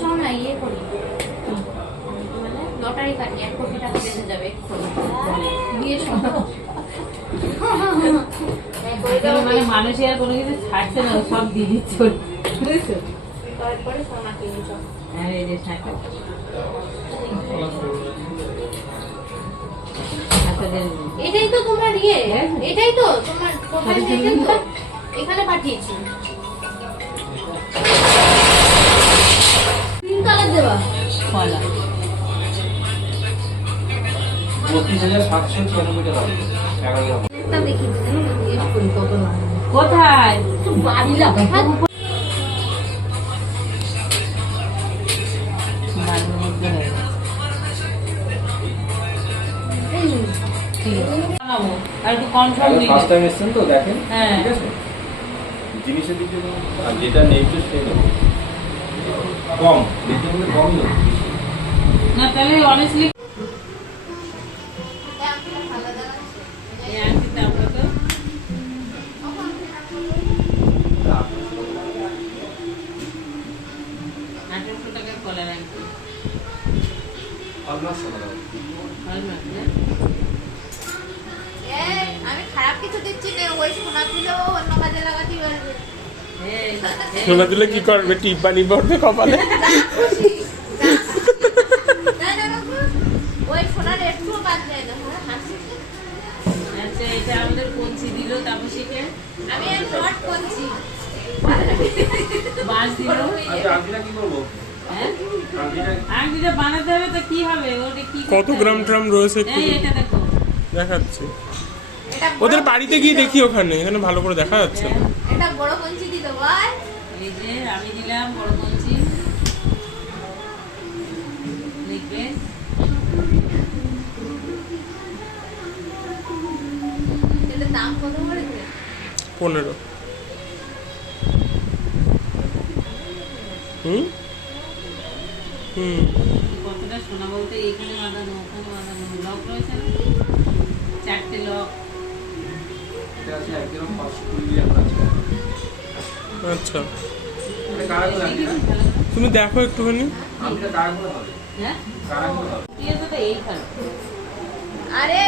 চল না ইয়ে করি। মানে লটারি কাটি এক কোটি টাকা বেঁচে যাবে এক্ষুনি দিয়ে মানে মানুষের আর কোনো কিছু ছাড়ছে না সব দিয়ে দিচ্ছে বুঝেছ তারপরে সোনা কিনি চল। আর এই যে শাড়িটা আচ্ছা এটাই তো তোমার ইয়ে হ্যাঁ। এটাই তো তোমার এখানে পাঠিয়েছি। তিন কলা বত্রিশ হাজার সাতশো গ্রাম একটা দেখি কত কোথায়? বাড়ি লাগা হয়ে আর একটু কনফার্ম দিন ফার্স্ট টাইম এসছেন তো দেখেন। হ্যাঁ। ঠিক আছে? জিনিসের দিক আর যেটা নেই তো সে নেব কম বেশি হলে কমই হবে না তাহলে অনেস্টলি আমি খারাপ কিছু দিচ্ছি না ওই সোনা দিলেও অন্য কাজে লাগাতে পারবে। সোনা দিলে কি করবে? টিপ পানি পড়বে কপালে? হ্যাঁ আচ্ছা আচ্ছা আংটিটা কি করব? হ্যাঁ? আংটিটা আংটিটা বানাতে হবে তো কি হবে? ওটা কি কত গ্রাম ট্রাম রয়েছে দেখাচ্ছে। ওদের বাড়িতে গিয়ে দেখি ওখানে এখানে ভালো করে দেখা যাচ্ছে না। এটা বড় কঞ্চি কুড়ি হুম? আছে আচ্ছা। তুমি দেখো একটুখানি। হ্যাঁ? কারা করে হবে কি আছে তো এইখানে আরে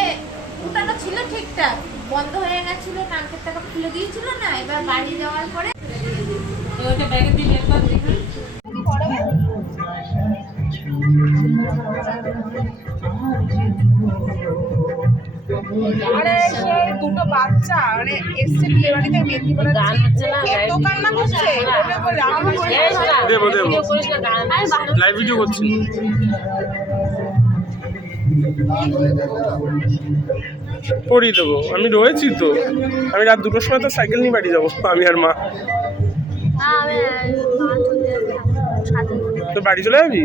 ওটানো ছিল ঠিকঠাক। বন্ধ হয়ে গেছিল নাকের টাকা খুলে দিয়েছিল না এবার বাড়ি যাওয়ার পরে ওটা ব্যাগে দিয়ে বের কর আরে দুটো বাচ্চা মানে এসছে বিয়ে বাড়িতে মেহেন্দি পড়াচ্ছে গান হচ্ছে না এত কান্না করছে? বলে বলে আমার দেবো দেবো। লাইভ ভিডিও করছি। পরিয়ে দেবো। আমি রয়েছি তো। আমি রাত দুটোর সময় তো সাইকেল নিয়ে বাড়ি যাব আমি আর মা। তো বাড়ি চলে যাবে।